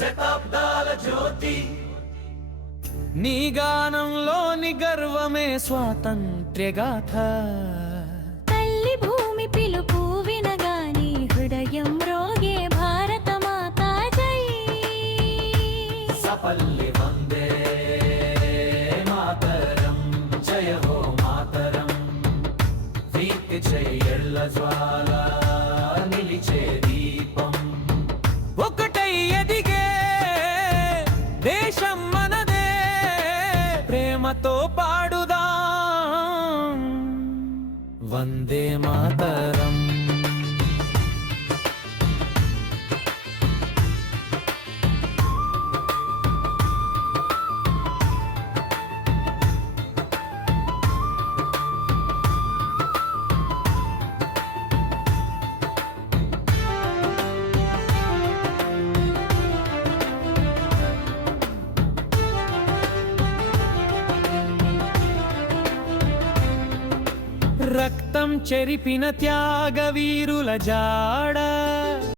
శతాబ్దాల జ్యోతి. నీ గానంలోని గర్వమే స్వాతంత్ర్యగాథ. తల్లి భూమి పిలుపు వినగాని హృదయం రోగే భారత మాతా జై. సపల్లి వందే మాతరం, జయ హో మాతరం. వీతి చెయ్యళ్ళ జ్వాల నిలిచే దీపం. ఒకటై ఎదిగే దేశం మనదే, ప్రేమతో పాడుదాం వందే మాతరం. రక్తం చెరిపిన త్యాగ వీరుల జాడ,